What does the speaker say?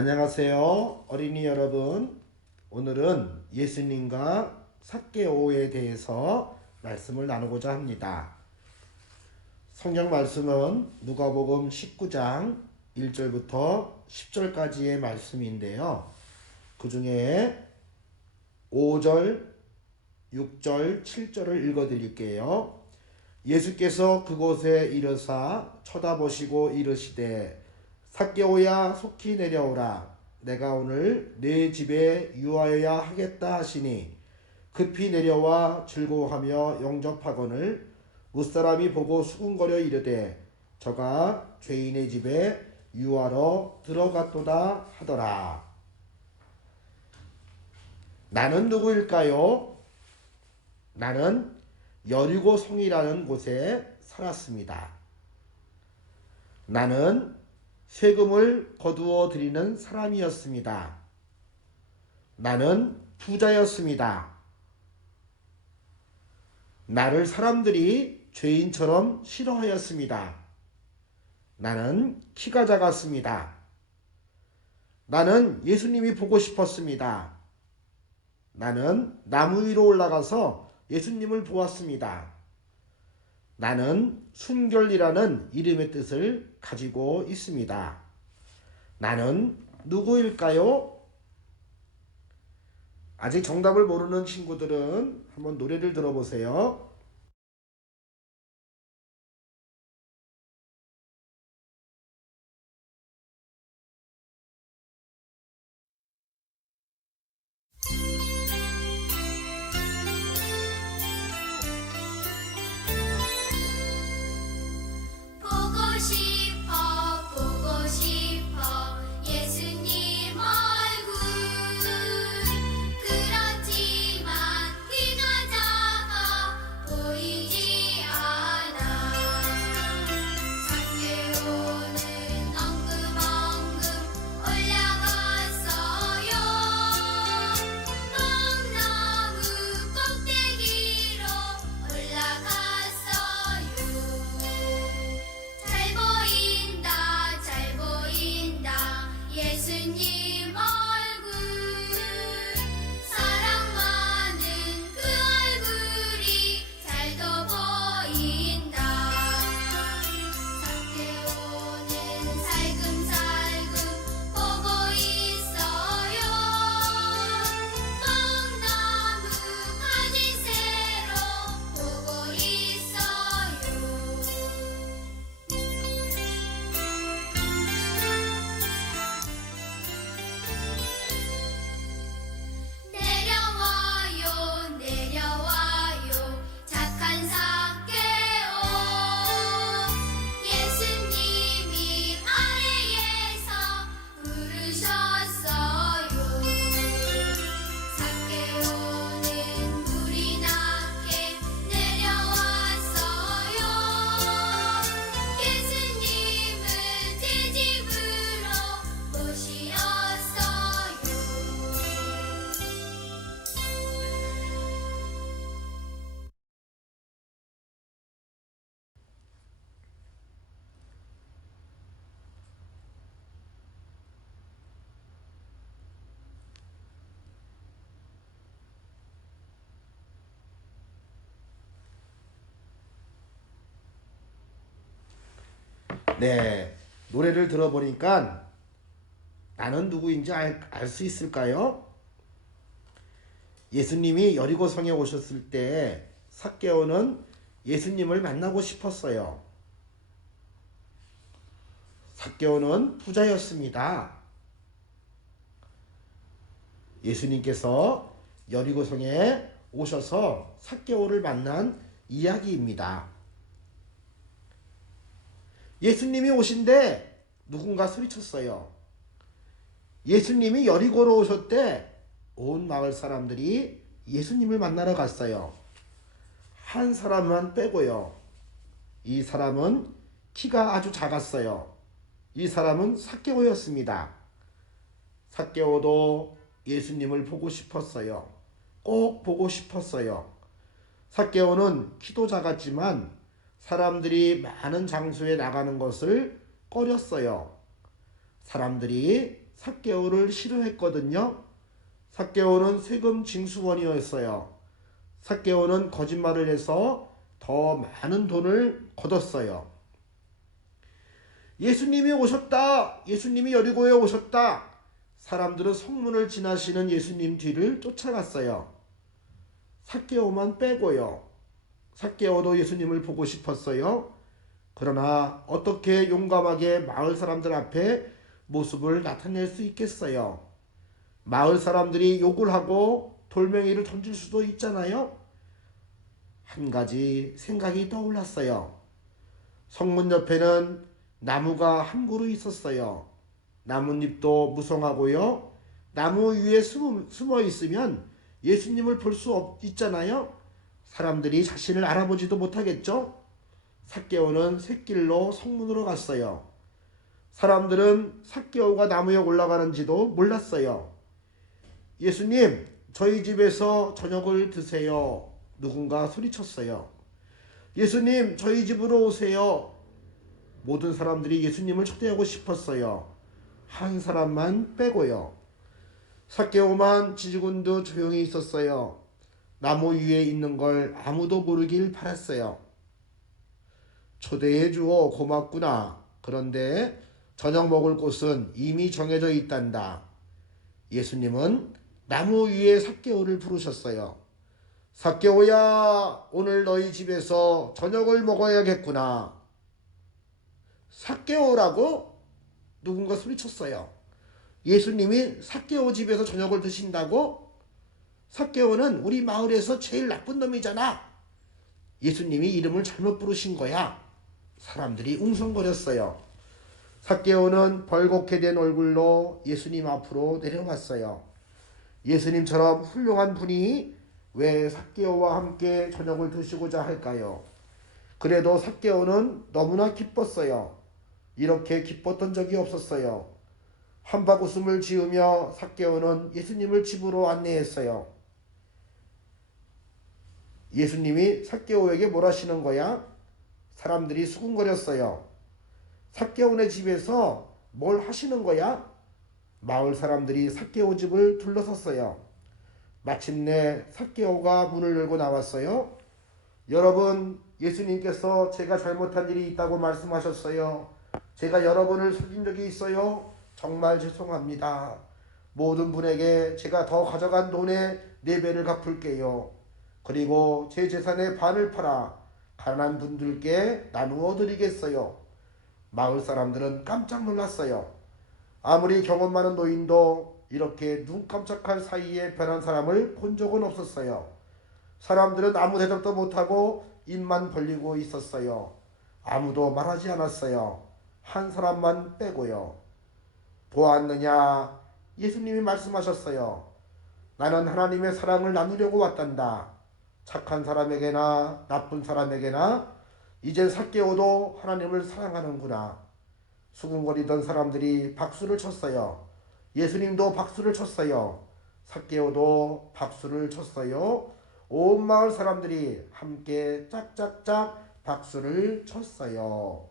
안녕하세요. 어린이 여러분. 오늘은 예수님과 삭개오에 대해서 말씀을 나누고자 합니다. 성경 말씀은 누가복음 19장 1절부터 10절까지의 말씀인데요. 그 중에 5절, 6절, 7절을 읽어 드릴게요. 예수께서 그곳에 이르사 쳐다보시고 이르시되 삭개오야 속히 내려오라 내가 오늘 네 집에 유하여야 하겠다 하시니 급히 내려와 즐거워하며 영접하거늘 무사람이 보고 수군거려 이르되 저가 죄인의 집에 유하러 들어갔도다 하더라 나는 누구일까요? 나는 여리고 성이라는 곳에 살았습니다. 나는 세금을 거두어 드리는 사람이었습니다. 나는 부자였습니다. 나를 사람들이 죄인처럼 싫어하였습니다. 나는 키가 작았습니다. 나는 예수님이 보고 싶었습니다. 나는 나무 위로 올라가서 예수님을 보았습니다. 나는 순결이라는 이름의 뜻을 가지고 있습니다. 나는 누구일까요? 아직 정답을 모르는 친구들은 한번 노래를 들어보세요. 네, 노래를 들어보니까 나는 누구인지 알 수 있을까요? 예수님이 여리고 성에 오셨을 때 삭개오는 예수님을 만나고 싶었어요. 삭개오는 부자였습니다. 예수님께서 여리고성에 오셔서 삭개오를 만난 이야기입니다. 예수님이 오신데 누군가 소리쳤어요. 예수님이 여리고로 오셨대 온 마을 사람들이 예수님을 만나러 갔어요. 한 사람만 빼고요. 이 사람은 키가 아주 작았어요. 이 사람은 삭개오였습니다. 삭개오도 예수님을 보고 싶었어요. 꼭 보고 싶었어요. 삭개오는 키도 작았지만 사람들이 많은 장소에 나가는 것을 꺼렸어요. 사람들이 삭개오를 싫어했거든요. 삭개오는 세금 징수원이었어요. 삭개오는 거짓말을 해서 더 많은 돈을 거뒀어요. 예수님이 오셨다. 예수님이 여리고에 오셨다. 사람들은 성문을 지나시는 예수님 뒤를 쫓아갔어요. 삭개오만 빼고요. 삭개오도 예수님을 보고 싶었어요. 그러나 어떻게 용감하게 마을 사람들 앞에 모습을 나타낼 수 있겠어요? 마을 사람들이 욕을 하고 돌멩이를 던질 수도 있잖아요. 한 가지 생각이 떠올랐어요. 성문 옆에는 나무가 한 그루 있었어요. 나뭇잎도 무성하고요. 나무 위에 숨- 숨어 있으면 예수님을 볼수 있잖아요. 사람들이 자신을 알아보지도 못하겠죠. 삭개오는 샛길로 성문으로 갔어요. 사람들은 삭개오가 나무에 올라가는지도 몰랐어요. 예수님, 저희 집에서 저녁을 드세요. 누군가 소리쳤어요. 예수님, 저희 집으로 오세요. 모든 사람들이 예수님을 초대하고 싶었어요. 한 사람만 빼고요. 삭개오만 지지군도 조용히 있었어요. 나무 위에 있는 걸 아무도 모르길 바랐어요. 초대해 주어 고맙구나. 그런데 저녁 먹을 곳은 이미 정해져 있단다. 예수님은 나무 위에 삭개오를 부르셨어요. 삭개오야, 오늘 너희 집에서 저녁을 먹어야겠구나. 삭개오라고 누군가 소리쳤어요. 예수님이 삭개오 집에서 저녁을 드신다고? 삭개오는 우리 마을에서 제일 나쁜 놈이잖아. 예수님이 이름을 잘못 부르신 거야. 사람들이 웅성거렸어요. 삭개오는 벌겋게 된 얼굴로 예수님 앞으로 내려왔어요. 예수님처럼 훌륭한 분이 왜 삭개오와 함께 저녁을 드시고자 할까요? 그래도 삭개오는 너무나 기뻤어요. 이렇게 기뻤던 적이 없었어요. 한바구음을 지으며 삭개오는 예수님을 집으로 안내했어요. 예수님이 삭개오에게 뭘 하시는 거야? 사람들이 수군거렸어요. 삭개오네 집에서 뭘 하시는 거야? 마을 사람들이 삭개오 집을 둘러섰어요. 마침내 삭개오가 문을 열고 나왔어요. 여러분, 예수님께서 제가 잘못한 일이 있다고 말씀하셨어요. 제가 여러분을 속인 적이 있어요. 정말 죄송합니다. 모든 분에게 제가 더 가져간 돈의 네 배를 갚을게요. 그리고 제 재산의 반을 팔아 가난한 분들께 나누어 드리겠어요. 마을 사람들은 깜짝 놀랐어요. 아무리 경험 많은 노인도 이렇게 눈 깜짝할 사이에 변한 사람을 본 적은 없었어요. 사람들은 아무 대답도 못하고 입만 벌리고 있었어요. 아무도 말하지 않았어요. 한 사람만 빼고요. 보았느냐? 예수님이 말씀하셨어요. 나는 하나님의 사랑을 나누려고 왔단다. 착한 사람에게나 나쁜 사람에게나 이젠 삭개오도 하나님을 사랑하는구나. 수군거리던 사람들이 박수를 쳤어요. 예수님도 박수를 쳤어요. 삭개오도 박수를 쳤어요. 온 마을 사람들이 함께 짝짝짝 박수를 쳤어요.